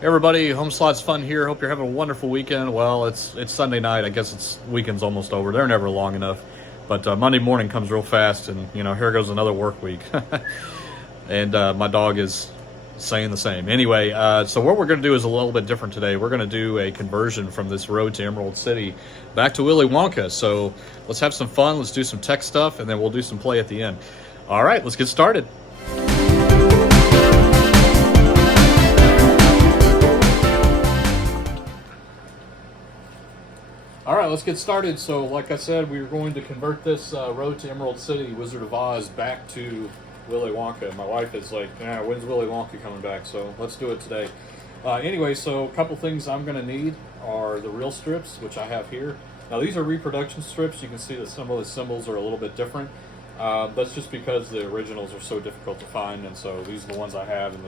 Hey everybody, Home Slots Fun here. Hope you're having a wonderful weekend. Well, it's Sunday night. I guess it's weekend's almost over. They're never long enough, but Monday morning comes real fast, and here goes another work week. And my dog is saying the same. Anyway, so what we're going to do is a little bit different today. We're going to do a conversion from this road to Emerald City back to Willy Wonka. So let's have some fun. Let's do some tech stuff, and then we'll do some play at the end. All right, let's get started. All right, let's get started. So, like I said, we were going to convert this road to Emerald City, Wizard of Oz, back to Willy Wonka. My wife is like, when's Willy Wonka coming back? So let's do it today. Anyway, so a couple things I'm going to need are the reel strips, which I have here. Now, these are reproduction strips. You can see that some of the symbols are a little bit different. That's just because the originals are so difficult to find, and so these are the ones I have, and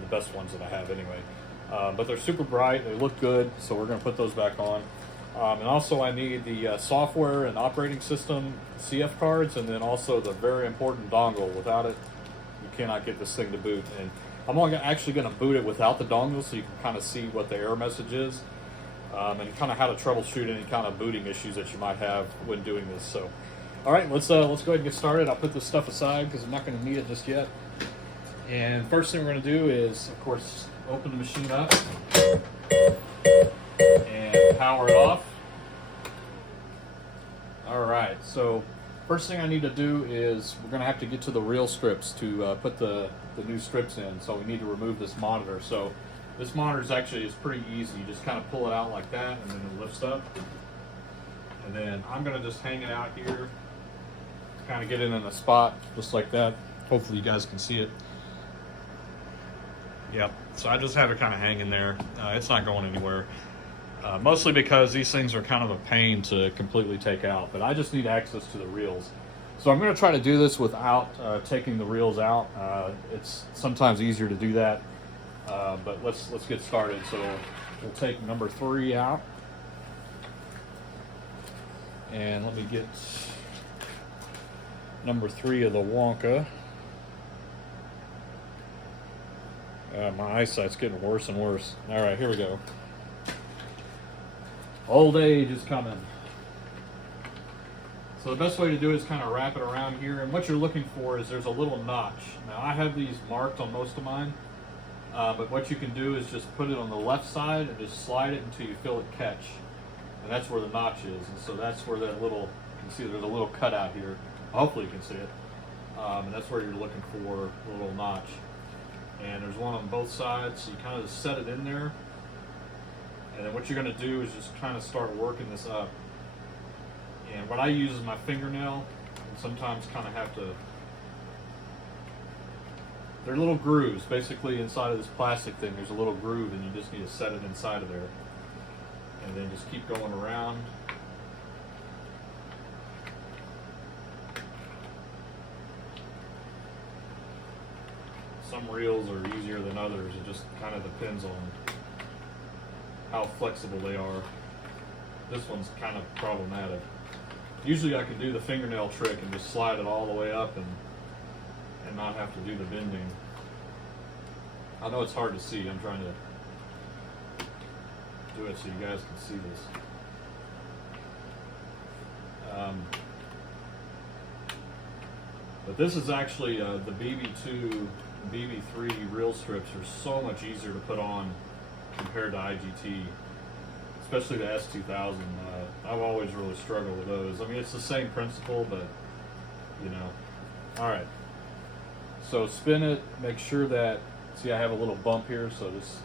the best ones that I have anyway. But they're super bright. They look good, so we're going to put those back on. And also I need the software and operating system CF cards, and then also the very important dongle. Without it, you cannot get this thing to boot. And I'm actually going to boot it without the dongle so you can kind of see what the error message is, and kind of how to troubleshoot any kind of booting issues that you might have when doing this. So, all right, let's go ahead and get started. I'll put this stuff aside because I'm not going to need it just yet. And first thing we're going to do is, of course, open the machine up and power it off. All right, so first thing I need to do is we're going to have to get to the reel strips to put the new strips in. So we need to remove this monitor. So this monitor is pretty easy. You just kind of pull it out like that, and then it lifts up. And then I'm going to just hang it out here, kind of get it in a spot just like that. Hopefully you guys can see it. Yep, so I just have it kind of hanging there. It's not going anywhere. Mostly because these things are kind of a pain to completely take out, but I just need access to the reels. So I'm going to try to do this without taking the reels out. It's sometimes easier to do that, but let's get started. So we'll take number 3 out, and let me get number 3 of the Wonka. My eyesight's getting worse and worse. All right, here we go. Old age is coming. So the best way to do it is kind of wrap it around here, and what you're looking for is there's a little notch. Now I have these marked on most of mine, but what you can do is just put it on the left side and just slide it until you feel it catch, and that's where the notch is. And so that's where that little, you can see there's a little cutout here. Hopefully you can see it, and that's where you're looking for the little notch. And there's one on both sides, so you kind of just set it in there. And then what you're going to do is just kind of start working this up. And what I use is my fingernail, and sometimes kind of have to, they're little grooves. Basically inside of this plastic thing, there's a little groove, and you just need to set it inside of there. And then just keep going around. Some reels are easier than others. It just kind of depends on how flexible they are. This one's kind of problematic. Usually I can do the fingernail trick and just slide it all the way up and not have to do the bending. I know it's hard to see. I'm trying to do it so you guys can see this. But this is actually the BB2, BB3 reel strips are so much easier to put on compared to IGT, especially the S2000. I've always really struggled with those. I mean, it's the same principle, but All right. So spin it. Make sure that. See, I have a little bump here, so just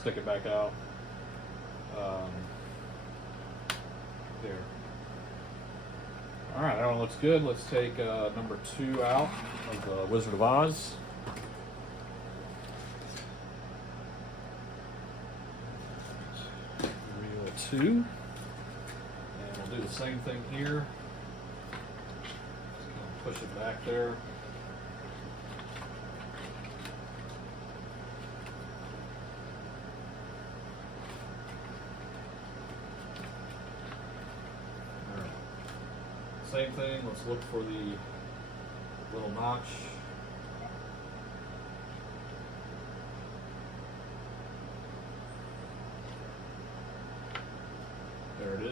stick it back out. There. All right, that one looks good. Let's take number 2 out of the Wizard of Oz. Reel 2. And we'll do the same thing here. Just kind of push it back there. Same thing, let's look for the little notch.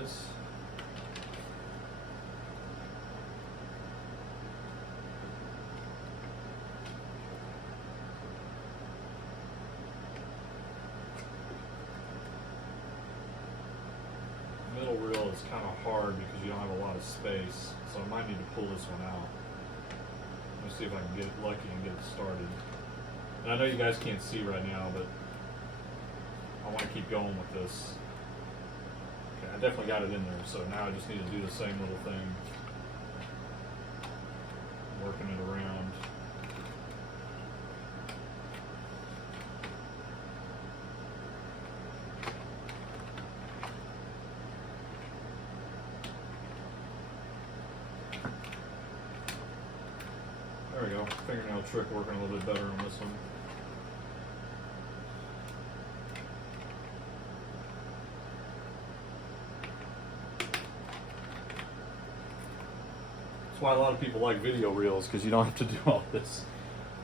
is. Middle reel is kind of hard because you don't have a lot of space, so I might need to pull this one out. Let's see if I can get it lucky and get it started. And I know you guys can't see right now, but I want to keep going with this. Okay, I definitely got it in there, so now I just need to do the same little thing. Working it around. There we go. Fingernail trick working a little bit better on this one. That's why a lot of people like video reels, because you don't have to do all this.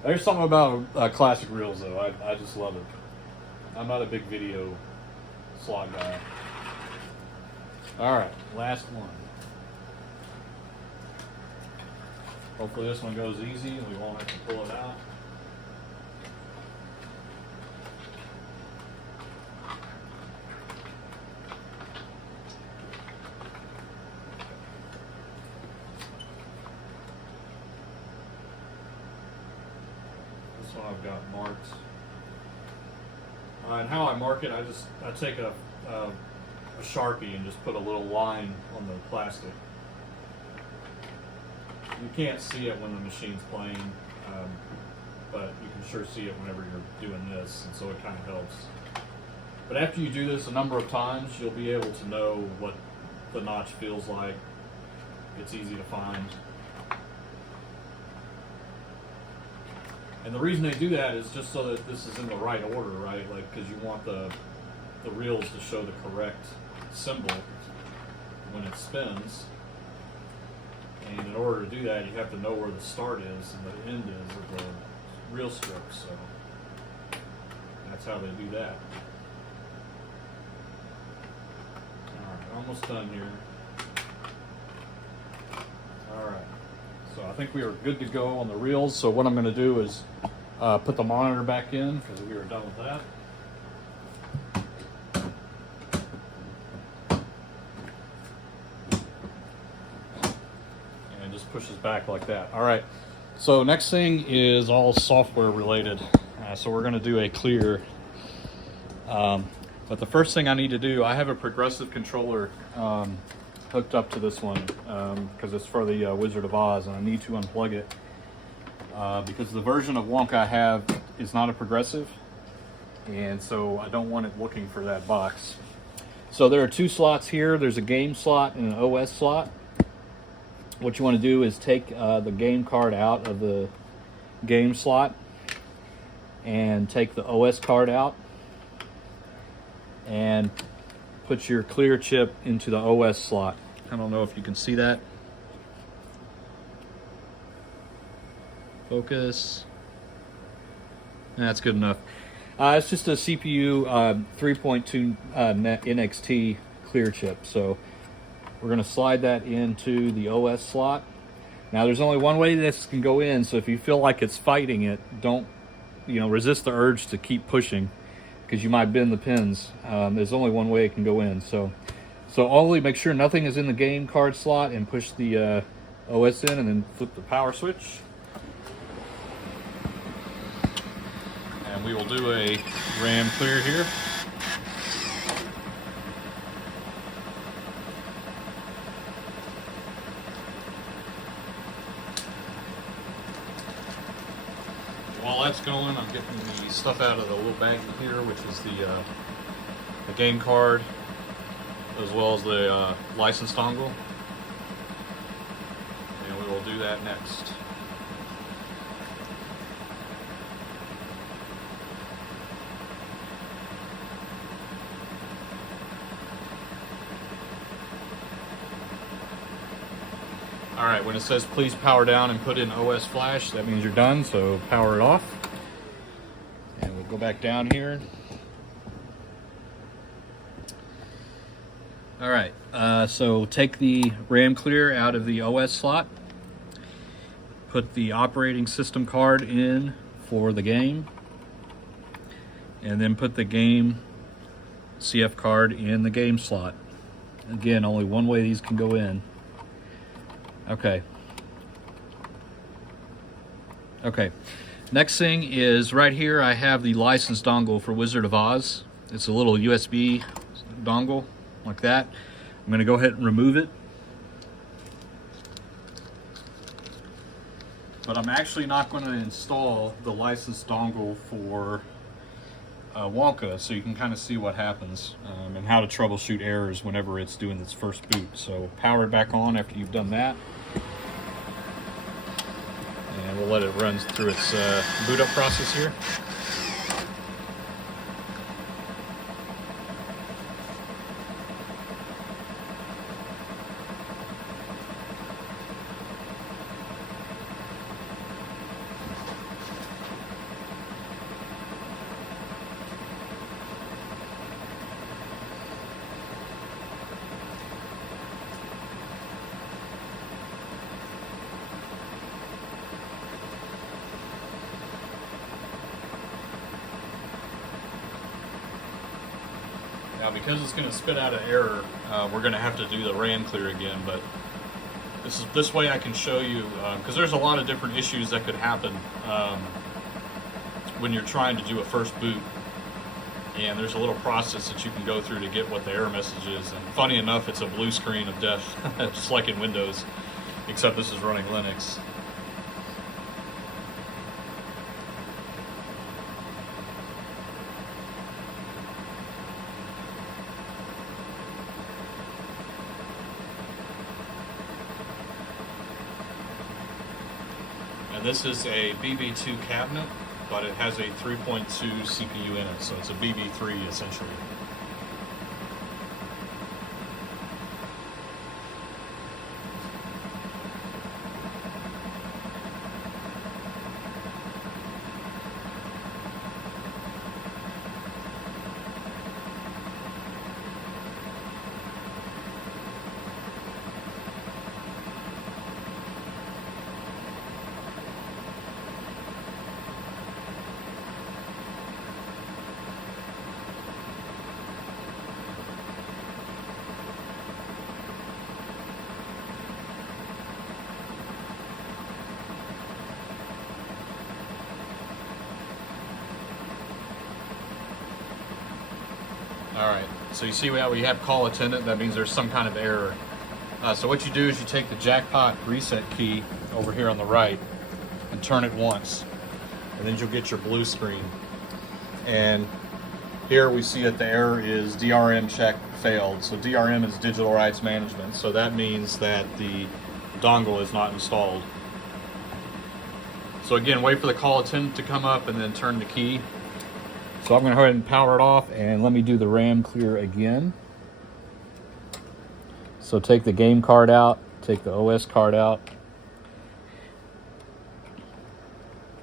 There's something about classic reels, though. I just love it. I'm not a big video slog guy. Alright, last one. Hopefully this one goes easy and we won't have to pull it out. This one I've got marked. And how I mark it, I take a Sharpie and just put a little line on the plastic. You can't see it when the machine's playing, but you can sure see it whenever you're doing this, and so it kind of helps. But after you do this a number of times, you'll be able to know what the notch feels like. It's easy to find. And the reason they do that is just so that this is in the right order, right? Like, because you want the reels to show the correct symbol when it spins. And in order to do that, you have to know where the start is and the end is of the reel strip. So that's how they do that. Alright, almost done here. Alright, so I think we are good to go on the reels. So what I'm going to do is put the monitor back in, because we are done with that. Pushes back like that. All right, so next thing is all software related. So we're going to do a clear, but the first thing I need to do, I have a progressive controller hooked up to this one because it's for the Wizard of Oz, and I need to unplug it because the version of Wonka I have is not a progressive, and so I don't want it looking for that box. So there are two slots here. There's a game slot and an OS slot. What you want to do is take the game card out of the game slot and take the OS card out and put your clear chip into the OS slot. I don't know if you can see that. Focus. That's good enough. It's just a CPU 3.2 NXT clear chip. So we're going to slide that into the OS slot. Now there's only one way this can go in, so if you feel like it's fighting it, don't resist the urge to keep pushing, because you might bend the pins. There's only one way it can go in. So only make sure nothing is in the game card slot and push the OS in, and then flip the power switch. And we will do a RAM clear here. While that's going, I'm getting the stuff out of the little baggie here, which is the game card, as well as the license dongle. And we will do that next. Alright, when it says please power down and put in OS flash, that means you're done, so power it off. And we'll go back down here. All right, so take the RAM clear out of the OS slot, put the operating system card in for the game, and then put the game CF card in the game slot. Again, only one way these can go in. Okay. Okay. Next thing is right here I have the license dongle for Wizard of Oz. It's a little USB dongle like that. I'm going to go ahead and remove it. But I'm actually not going to install the license dongle for Wonka, so you can kind of see what happens and how to troubleshoot errors whenever it's doing its first boot. So power it back on after you've done that. And we'll let it run through its boot up process here. Now, because it's going to spit out an error, we're going to have to do the RAM clear again, but this way I can show you, because there's a lot of different issues that could happen when you're trying to do a first boot, and there's a little process that you can go through to get what the error message is, and funny enough, it's a blue screen of death, just like in Windows, except this is running Linux. And this is a BB2 cabinet, but it has a 3.2 CPU in it, so it's a BB3 essentially. Alright, so you see how we have call attendant, that means there's some kind of error. So what you do is you take the jackpot reset key over here on the right and turn it once, and then you'll get your blue screen. And here we see that the error is DRM check failed. So DRM is digital rights management, so that means that the dongle is not installed. So again, wait for the call attendant to come up and then turn the key. So I'm going to go ahead and power it off, and let me do the RAM clear again. So take the game card out, take the OS card out,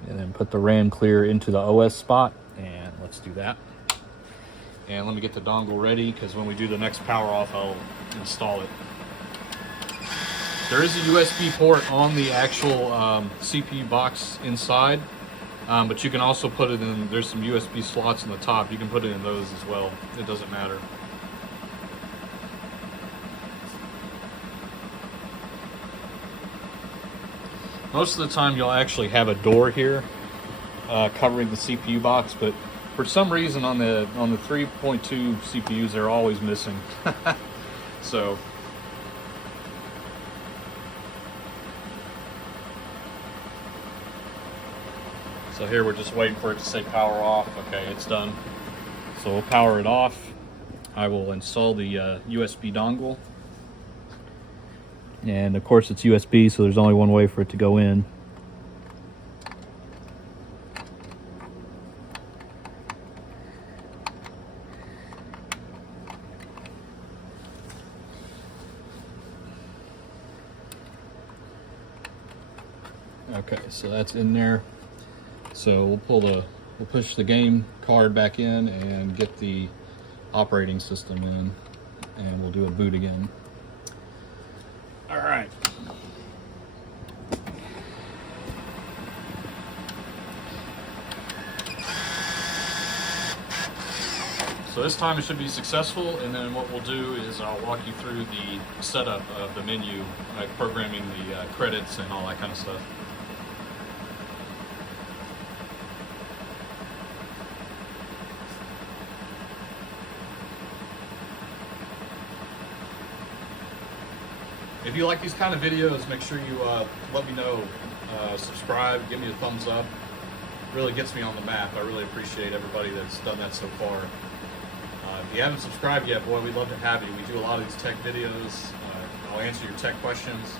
and then put the RAM clear into the OS spot, and let's do that. And let me get the dongle ready, because when we do the next power off, I'll install it. There is a USB port on the actual CPU box inside. But you can also put it in, there's some USB slots in the top, you can put it in those as well, it doesn't matter. Most of the time you'll actually have a door here covering the CPU box, but for some reason on the 3.2 CPUs they're always missing. So here we're just waiting for it to say power off. Okay, it's done. So we'll power it off. I will install the USB dongle. And of course it's USB, so there's only one way for it to go in. Okay, so that's in there. So we'll push the game card back in and get the operating system in. and we'll do a boot again. All right. So this time it should be successful, and then what we'll do is I'll walk you through the setup of the menu, like programming the credits and all that kind of stuff. If you like these kind of videos, make sure you let me know, subscribe, give me a thumbs up. It really gets me on the map. I really appreciate everybody that's done that so far. If you haven't subscribed yet, boy, we'd love to have you. We do a lot of these tech videos. I'll answer your tech questions.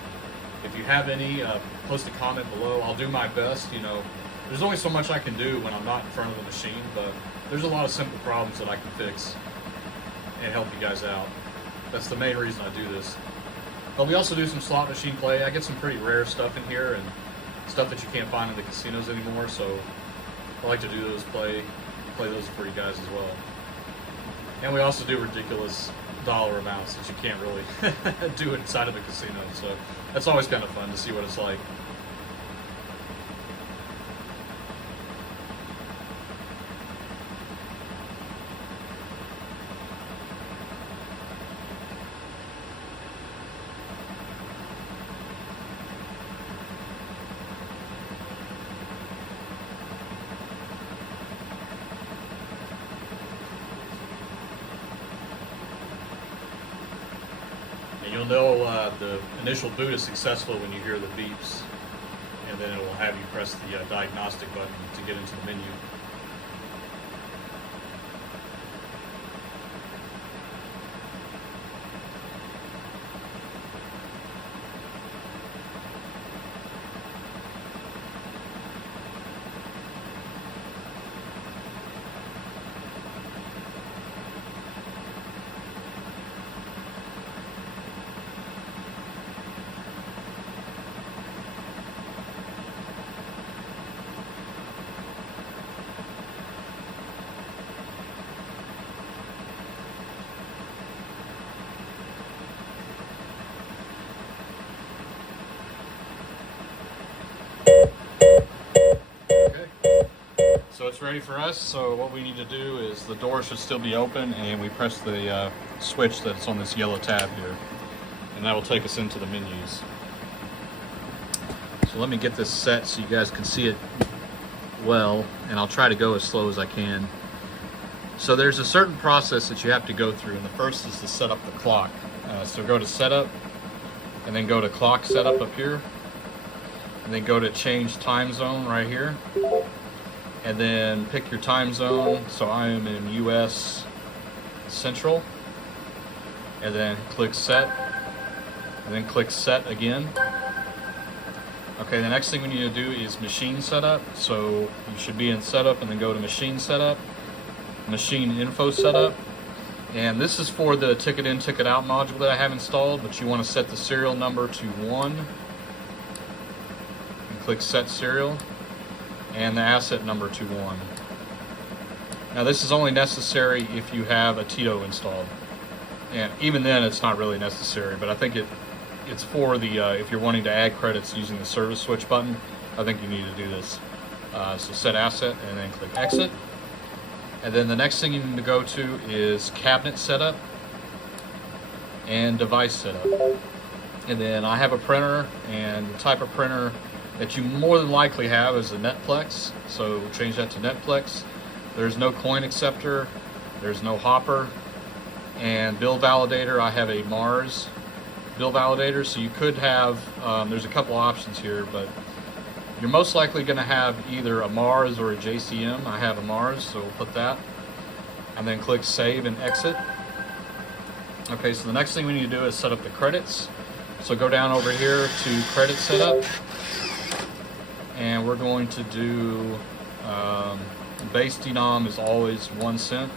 If you have any, post a comment below. I'll do my best. You know, there's only so much I can do when I'm not in front of the machine, but there's a lot of simple problems that I can fix and help you guys out. That's the main reason I do this. But we also do some slot machine play. I get some pretty rare stuff in here and stuff that you can't find in the casinos anymore, so I like to do those, play those for you guys as well. And we also do ridiculous dollar amounts that you can't really do inside of a casino, so that's always kind of fun to see what it's like. And you'll know the initial boot is successful when you hear the beeps, and then it will have you press the diagnostic button to get into the menu. So it's ready for us. So what we need to do is the door should still be open, and we press the switch that's on this yellow tab here, and that will take us into the menus. So let me get this set so you guys can see it well, and I'll try to go as slow as I can. So there's a certain process that you have to go through, and the first is to set up the clock. So go to setup, and then go to clock setup up here, and then go to change time zone right here. And then pick your time zone. So I am in US Central. And then click set. And then click set again. Okay, the next thing we need to do is machine setup. So you should be in setup and then go to machine setup. Machine info setup. And this is for the ticket in, ticket out module that I have installed, but you want to set the serial number to 1. And click set serial. And the asset number to 1. Now this is only necessary if you have a Tito installed, and even then it's not really necessary, but I think it's for the if you're wanting to add credits using the service switch button, I think you need to do this. So set asset and then click exit, and then the next thing you need to go to is cabinet setup and device setup. And then I have a printer, and the type of printer that you more than likely have is a Netplex, so we'll change that to Netplex. There's no coin acceptor, there's no hopper, and bill validator, I have a Mars bill validator, so you could have, there's a couple options here, but you're most likely going to have either a Mars or a JCM. I have a Mars, so we'll put that, and then click save and exit. Okay, so the next thing we need to do is set up the credits. So go down over here to credit setup, and we're going to do base denom is always 1 cent,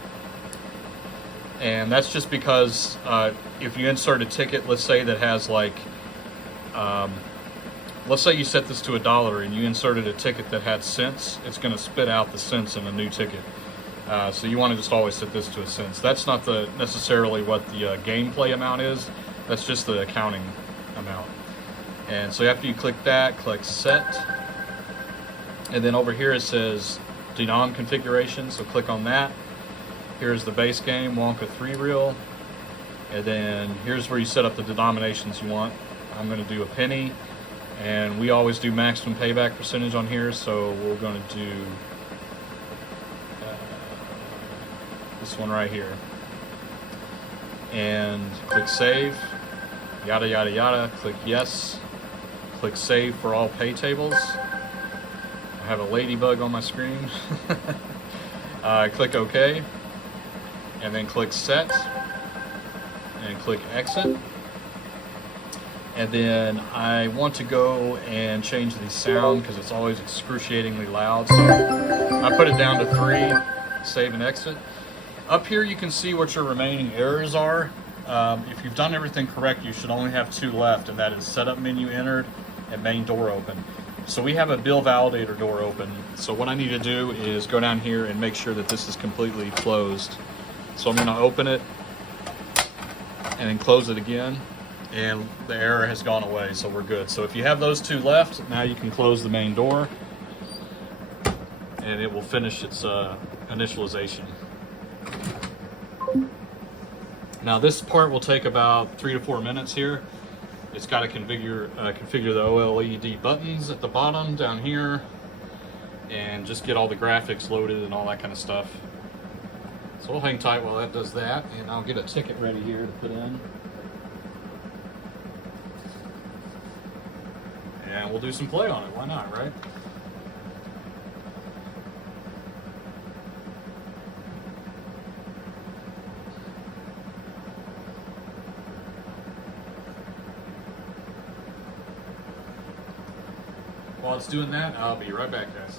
and that's just because if you insert a ticket, let's say that has like let's say you set this to $1 and you inserted a ticket that had cents, it's going to spit out the cents in a new ticket. So you want to just always set this to a cents. That's not necessarily what the gameplay amount is. That's just the accounting amount. And so after you click that, click set. And then over here it says denom configuration, so click on that. Here's the base game, Wonka 3 reel. And then here's where you set up the denominations you want. I'm going to do a penny. And we always do maximum payback percentage on here, so we're going to do this one right here. And click save, yada yada yada, click yes, click save for all pay tables. I have a ladybug on my screen. Click OK, and then click set, and click exit. And then I want to go and change the sound because it's always excruciatingly loud. So I put it down to 3, save and exit. Up here you can see what your remaining errors are. If you've done everything correct, you should only have 2 left, and that is setup menu entered and main door open. So we have a bill validator door open. So what I need to do is go down here and make sure that this is completely closed. So I'm going to open it and then close it again, and the error has gone away, so we're good. So if you have those 2 left, now you can close the main door and it will finish its initialization. Now this part will take about 3 to 4 minutes here. It's got to configure the OLED buttons at the bottom down here, and just get all the graphics loaded and all that kind of stuff. So we'll hang tight while that does that, and I'll get a ticket ready here to put in. And we'll do some play on it, why not, right? While it's doing that, I'll be right back, guys.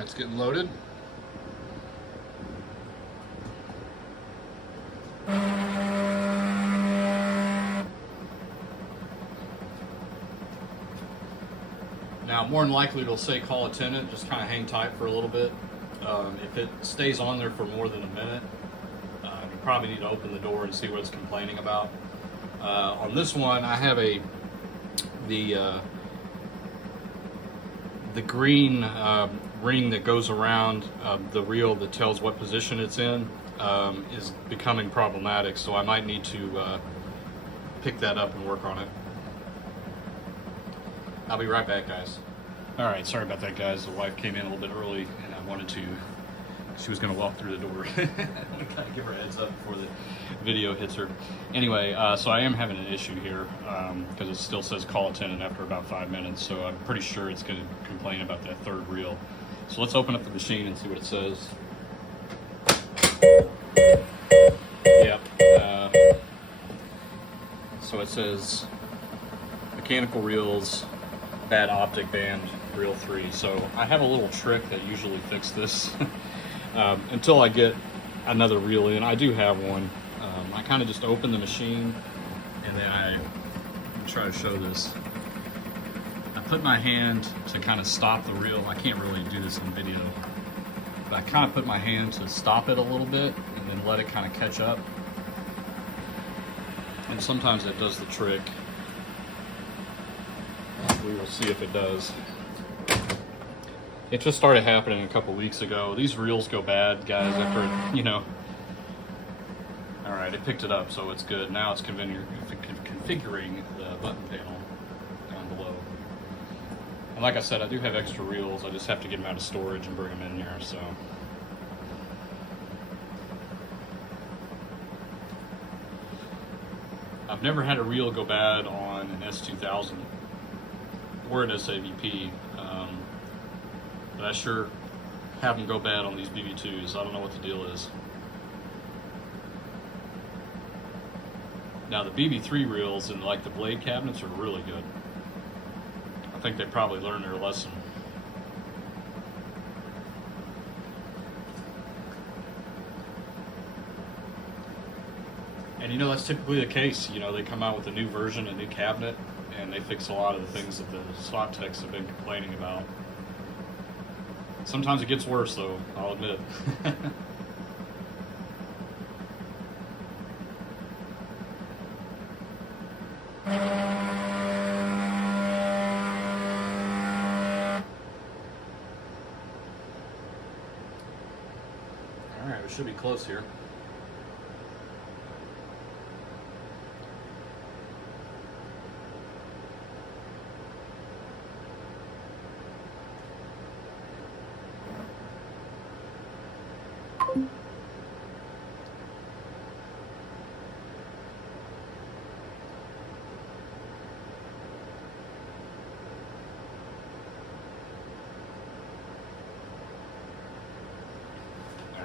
It's getting loaded. Now, more than likely it'll say call a tenant, just kind of hang tight for a little bit. If it stays on there for more than a minute, you probably need to open the door and see what it's complaining about. On this one, I have the green ring that goes around the reel that tells what position it's in is becoming problematic, so I might need to pick that up and work on it. I'll be right back, guys. Alright, sorry about that, guys. The wife came in a little bit early and I wanted to, she was going to walk through the door. I want to kind of give her a heads up before the video hits her. Anyway, so I am having an issue here because it still says call a tenant after about 5 minutes, so I'm pretty sure it's going to complain about that third reel. So let's open up the machine and see what it says. So it says mechanical reels, bad optic band, reel 3. So I have a little trick that usually fixes this until I get another reel in. I do have one. I kind of just open the machine and then I'm try to show this. I put my hand to kind of stop the reel. I can't really do this in video, but I kind of put my hand to stop it a little bit and then let it kind of catch up. And sometimes it does the trick. We will see if it does. It just started happening a couple weeks ago. These reels go bad, guys, after, you know. All right, it picked it up, so it's good. Now it's configuring the button panel down below. And like I said, I do have extra reels. I just have to get them out of storage and bring them in here, so. I've never had a reel go bad on an S2000 or an SAVP, but I sure have them go bad on these BB2s. I don't know what the deal is. Now the BB3 reels and like the blade cabinets are really good. I think they probably learned their lesson. And you know, that's typically the case. You know, they come out with a new version, a new cabinet, and they fix a lot of the things that the stock techs have been complaining about. Sometimes it gets worse though, I'll admit. Alright, we should be close here.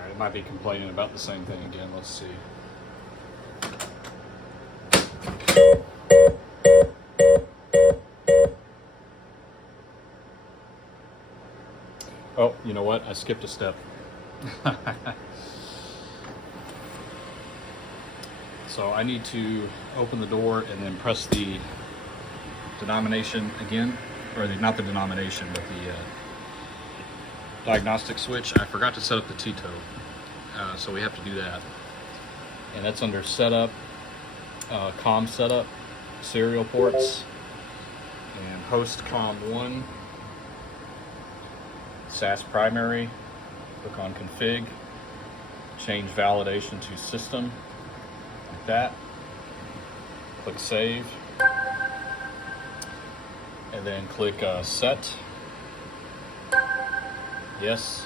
It might be complaining about the same thing again. Let's see. Oh, you know what? I skipped a step. So I need to open the door and then press the denomination again, or not the denomination, but the diagnostic switch. I forgot to set up the T-toe, so we have to do that. And that's under setup, COM setup, serial ports, and host COM 1, SAS primary. Click on config, change validation to system, like that. Click save, and then click set. Yes.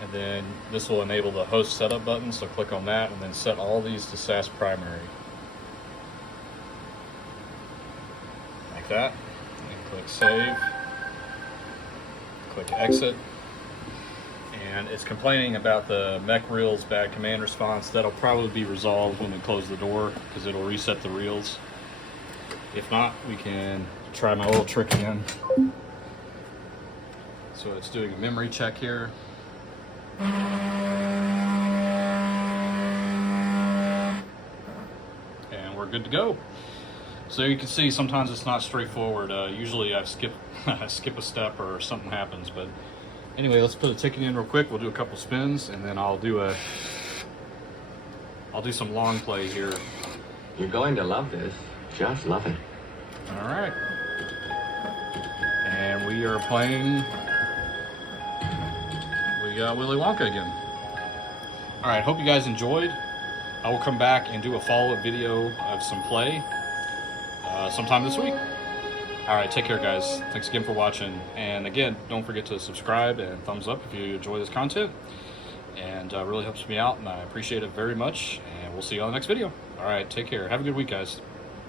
And then this will enable the host setup button, so click on that and then set all these to SAS primary. Like that. And click save. Click exit. And it's complaining about the mech reels bad command response. That'll probably be resolved when we close the door because it'll reset the reels. If not, we can try my old trick again. So it's doing a memory check here. And we're good to go. So you can see sometimes it's not straightforward. Usually I skip a step or something happens. But anyway, let's put a ticket in real quick. We'll do a couple spins and then I'll do some long play here. You're going to love this. Just love it. All right. And we are playing. We got Willy Wonka again. All right, hope you guys enjoyed. I will come back and do a follow-up video of some play sometime this week. All right, take care, guys. Thanks again for watching. And again, don't forget to subscribe and thumbs up if you enjoy this content. And really helps me out, and I appreciate it very much. And we'll see you on the next video. All right, take care. Have a good week, guys.